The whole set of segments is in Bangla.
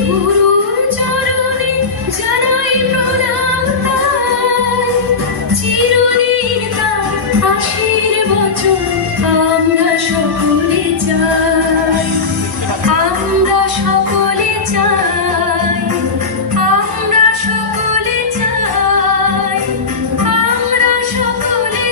গুরুর চরণে জানাই প্রণাম তাই, চিরদিন তার আশীর্বচন আমরা সকলে চাই, আমরা সকলে চাই, আমরা সকলে চাই, আমরা সকলে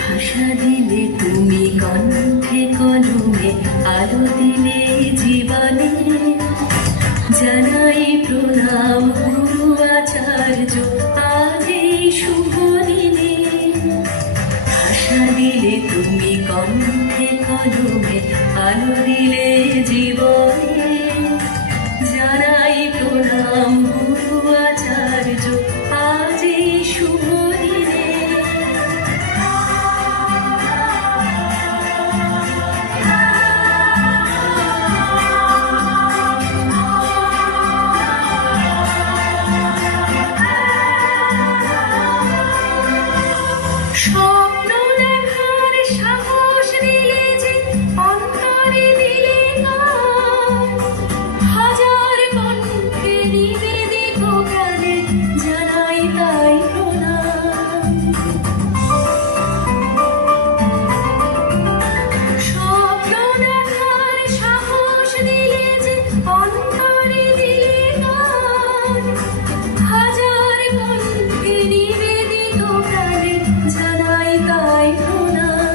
ভাষা দিলে তুমি কণ্ঠে কলমে, আলো দিলে জীবনে, জানাই প্রণাম গুরু আচার্য আজ এই শুভ দিনে। ভাষা দিলে তুমি কণ্ঠে কলমে, আলো দিলে জীবনে, জানাই প্রণাম গুরু আচার্য আজ এই শুভ দিনে। স্বপ্ন দেখার সাহস দিলে যে, অন্তরে দিলে গান, হাজার কণ্ঠে নিবেদিত গানে জানাই তাই প্রণাম। স্বপ্ন দেখার সাহস দিলে যে, অন্তরে দিলে গান, হাজার কণ্ঠে নিবেদিত গানে জানাই তাই প্রণাম।